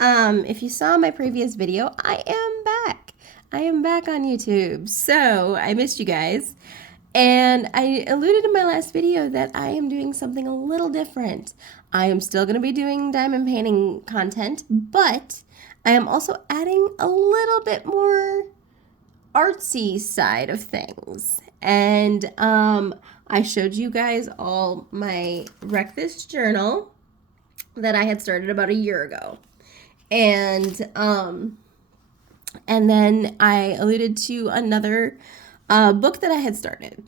If you saw my previous video, I am back. I am back on YouTube. So I missed you guys. And I alluded in my last video that I am doing something a little different. I am still going to be doing diamond painting content, but I am also adding a little bit more artsy side of things. And I showed you guys all my Wreck This journal that I had started about a year ago. And then I alluded to another book that I had started.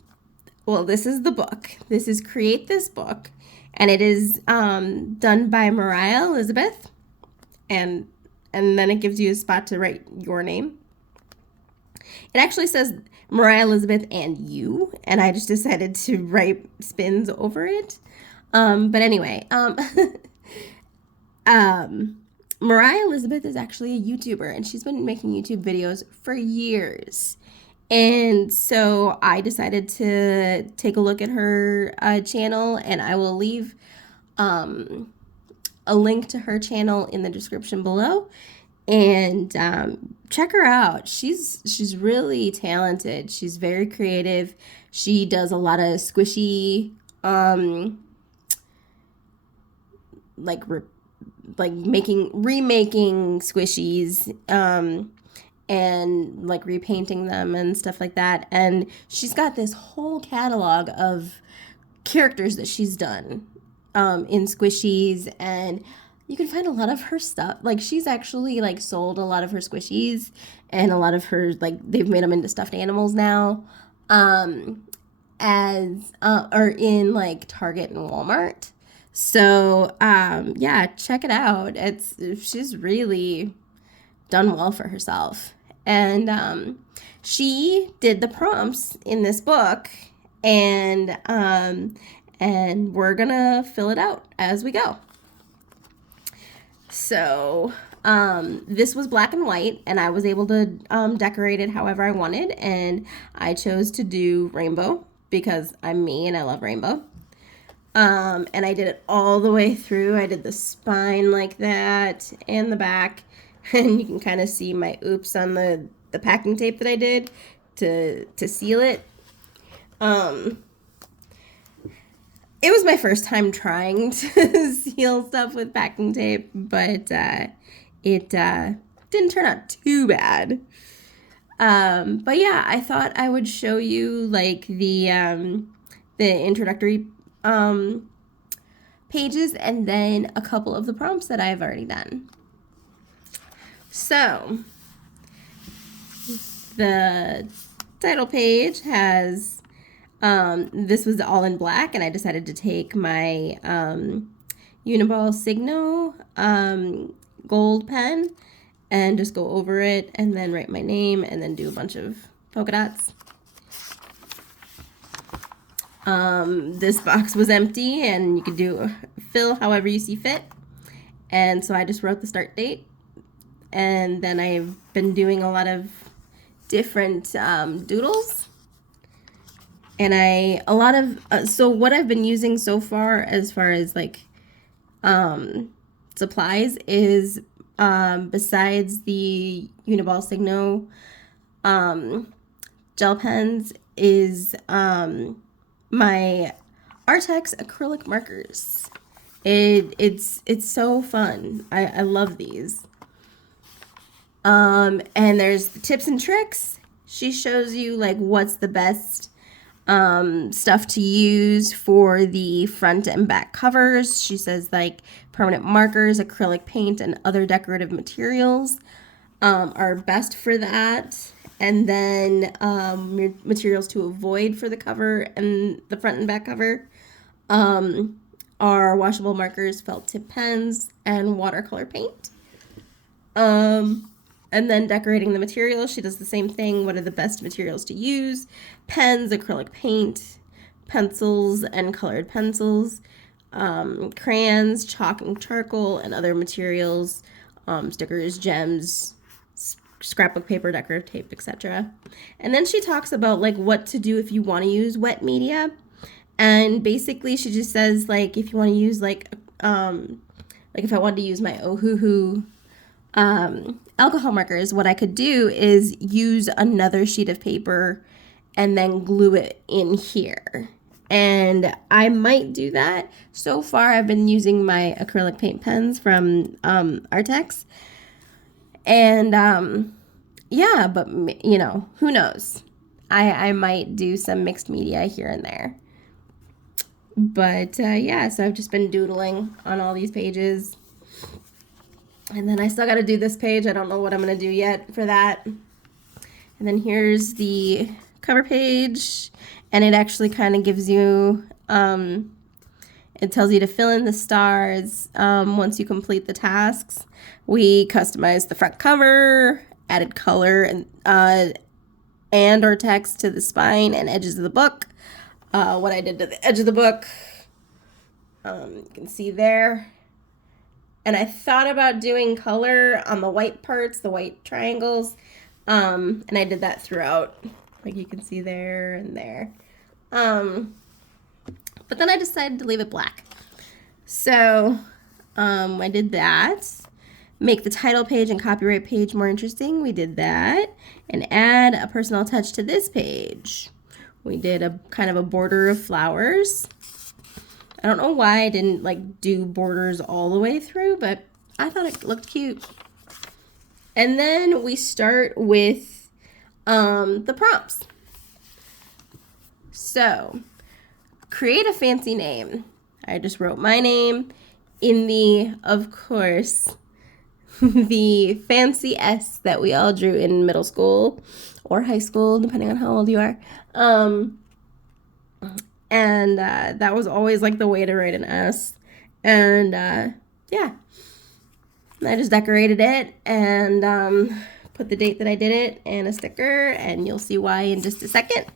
Well, this is the book. This is Create This Book, and it is done by Moriah Elizabeth, and then it gives you a spot to write your name. It actually says Moriah Elizabeth and you, and I just decided to write Spinz over it. But anyway, Moriah Elizabeth is actually a YouTuber, and she's been making YouTube videos for years. And so I decided to take a look at her channel, and I will leave a link to her channel in the description below. And check her out. She's really talented. She's very creative. She does a lot of squishy, like remaking squishies, and like repainting them and stuff like that. And she's got this whole catalog of characters that she's done in squishies, and you can find a lot of her stuff. Like, she's actually like sold a lot of her squishies, and a lot of her, like, they've made them into stuffed animals now, as or in like Target and Walmart. So yeah, check it out. She's really done well for herself. And she did the prompts in this book, and we're gonna fill it out as we go. So this was black and white, and I was able to decorate it however I wanted, and I chose to do rainbow because I'm me and I love rainbow. And I did it all the way through. I did the spine like that and the back, and you can kind of see my oops on the packing tape that I did to seal it. It was my first time trying to seal stuff with packing tape, but it didn't turn out too bad. But yeah, I thought I would show you like the introductory pages, and then a couple of the prompts that I've already done. So the title page has this was all in black, and I decided to take my Uniball Signo gold pen and just go over it, and then write my name, and then do a bunch of polka dots. This box was empty, and you could fill however you see fit. And so I just wrote the start date, and then I've been doing a lot of different doodles. And so what I've been using so far as like supplies is besides the Uniball Signo gel pens is my Artex acrylic markers. It's so fun. I love these. And there's the tips and tricks. She shows you like what's the best stuff to use for the front and back covers. She says like permanent markers, acrylic paint, and other decorative materials are best for that. And then materials to avoid for the cover and the front and back cover are washable markers, felt tip pens, and watercolor paint. And then decorating the materials, she does the same thing. What are the best materials to use? Pens, acrylic paint, pencils and colored pencils, crayons, chalk and charcoal, and other materials, stickers, gems, scrapbook paper, decorative tape, etc. And then she talks about like what to do if you want to use wet media. And basically she just says like if you want to use like if I wanted to use my Ohuhu alcohol markers, what I could do is use another sheet of paper and then glue it in here. And I might do that. So far, I've been using my acrylic paint pens from Artex. And yeah, but you know, who knows? I might do some mixed media here and there. But yeah, so I've just been doodling on all these pages. And then I still got to do this page. I don't know what I'm going to do yet for that. And then here's the cover page. And it actually kind of gives you, it tells you to fill in the stars once you complete the tasks. We customized the front cover, added color and or text to the spine and edges of the book. What I did to the edge of the book, you can see there. And I thought about doing color on the white parts, the white triangles, and I did that throughout, like you can see there and there. But then I decided to leave it black. So I did that. Make the title page and copyright page more interesting. We did that. And add a personal touch to this page. We did a kind of a border of flowers. I don't know why I didn't like do borders all the way through, but I thought it looked cute. And then we start with the prompts. So, create a fancy name. I just wrote my name in the, of course, the fancy S that we all drew in middle school or high school, depending on how old you are. And that was always like the way to write an S. And yeah, I just decorated it and put the date that I did it and a sticker, and you'll see why in just a second.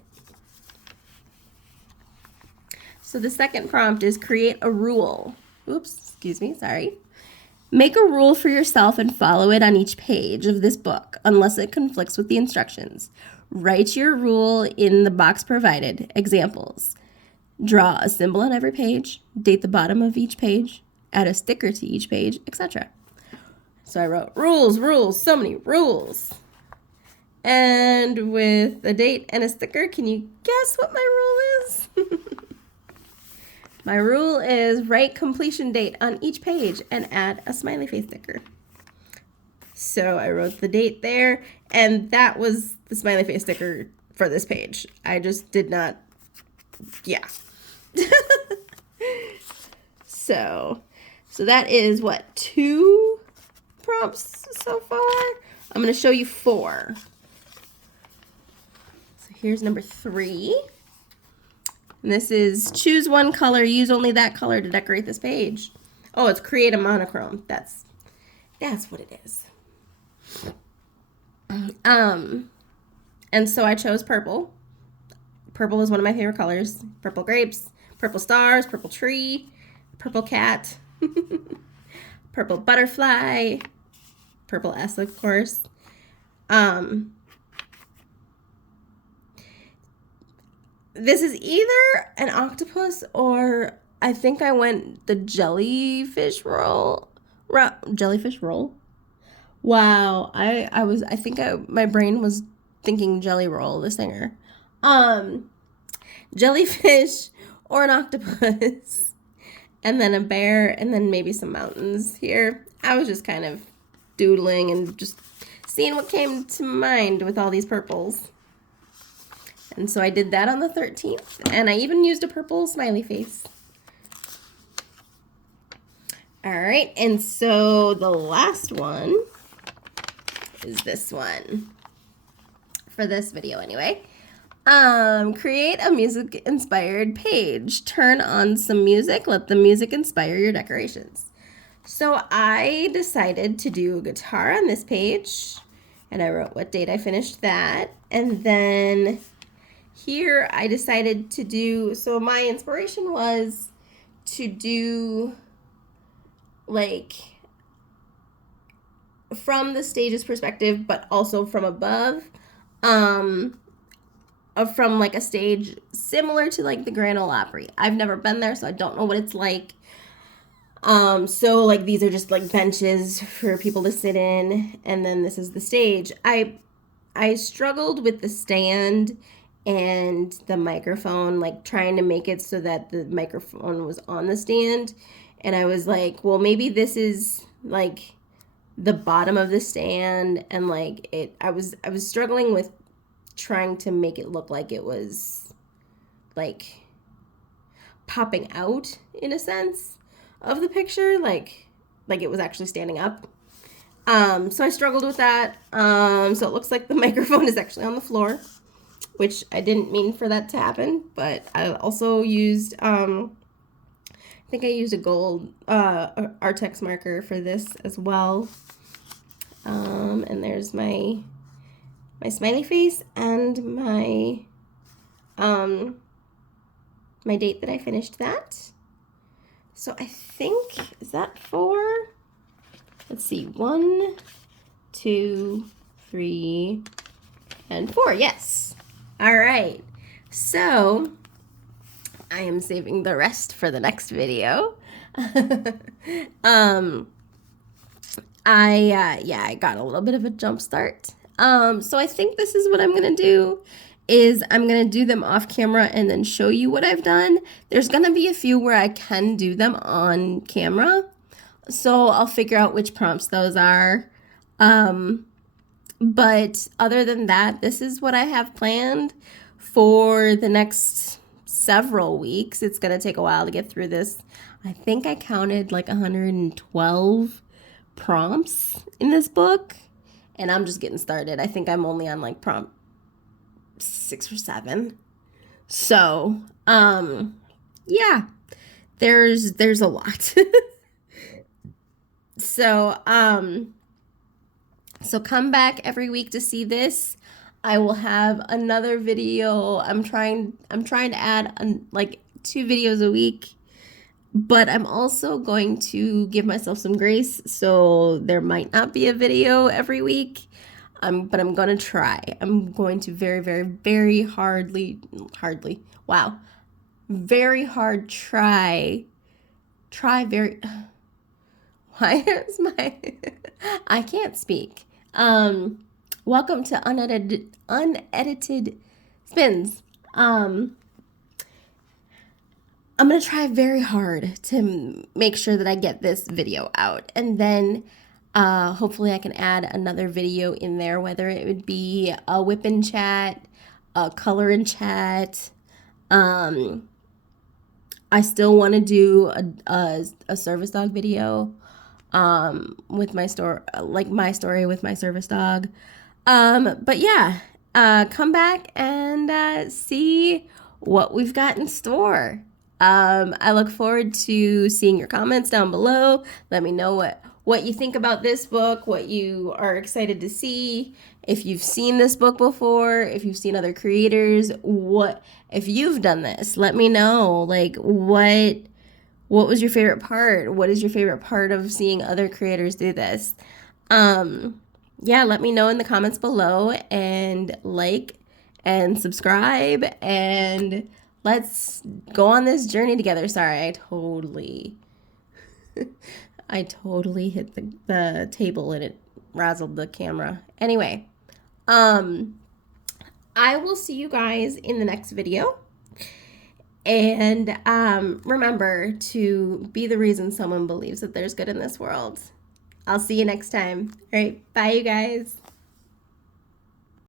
So the second prompt is create a rule. Oops, excuse me, sorry. Make a rule for yourself and follow it on each page of this book, unless it conflicts with the instructions. Write your rule in the box provided. Examples. Draw a symbol on every page, date the bottom of each page, add a sticker to each page, etc. So I wrote rules, so many rules. And with a date and a sticker, can you guess what my rule is? My rule is write completion date on each page and add a smiley face sticker. So I wrote the date there, and that was the smiley face sticker for this page. I just did not, yeah. So that is what, 2 prompts so far? I'm going to show you 4. So here's number 3. And this is choose one color, use only that color to decorate this page. Oh, it's create a monochrome. That's what it is. And so I chose purple. Purple is one of my favorite colors. Purple grapes, purple stars, purple tree, purple cat, purple butterfly, purple S, of course. This is either an octopus or I think I went the jellyfish roll. Jellyfish roll? Wow, I think my brain was thinking Jelly Roll, the singer. Jellyfish or an octopus. And then a bear and then maybe some mountains here. I was just kind of doodling and just seeing what came to mind with all these purples. And so I did that on the 13th, and I even used a purple smiley face. All right, and so the last one is this one, for this video anyway. Create a music-inspired page. Turn on some music. Let the music inspire your decorations. So I decided to do a guitar on this page, and I wrote what date I finished that, and then here I decided to do, so my inspiration was to do like from the stage's perspective, but also from above, from like a stage similar to like the Grand Ole Opry. I've never been there, so I don't know what it's like. So like these are just like benches for people to sit in, and then this is the stage. I struggled with the stand and the microphone, like trying to make it so that the microphone was on the stand. And I was like, well, maybe this is like the bottom of the stand, and like I was struggling with trying to make it look like it was like popping out in a sense of the picture, like it was actually standing up. So I struggled with that. So it looks like the microphone is actually on the floor, which I didn't mean for that to happen, but I also used I think I used a gold Artex marker for this as well. And there's my smiley face and my date that I finished that. So I think, is that 4? Let's see, 1, 2, 3, and 4. Yes. All right. So I am saving the rest for the next video. I got a little bit of a jump start. So I think this is what I'm gonna do. Is I'm gonna do them off camera and then show you what I've done. There's gonna be a few where I can do them on camera, so I'll figure out which prompts those are. But other than that, this is what I have planned for the next several weeks. It's gonna take a while to get through this. I think I counted like 112 prompts in this book, and I'm just getting started. I think I'm only on like prompt 6 or 7. So, yeah, there's a lot. So, so come back every week to see this. I will have another video. I'm trying to add like 2 videos a week, but I'm also going to give myself some grace, so there might not be a video every week. But I'm going to try. I'm going to very, very, very very hard try very, why is my, I can't speak. Welcome to unedited Spinz. I'm going to try very hard to make sure that I get this video out, and then hopefully I can add another video in there, whether it would be a whip and chat, a color and chat. I still want to do a service dog video with my story, like my story with my service dog. But yeah, come back and see what we've got in store. I look forward to seeing your comments down below. Let me know what you think about this book, what you are excited to see. If you've seen this book before, if you've seen other creators, if you've done this, let me know. Like, what was your favorite part? What is your favorite part of seeing other creators do this? Yeah, let me know in the comments below, and like and subscribe, and let's go on this journey together. Sorry, I totally hit the table and it razzled the camera. Anyway, I will see you guys in the next video. And remember to be the reason someone believes that there's good in this world. I'll see you next time. All right, bye you guys.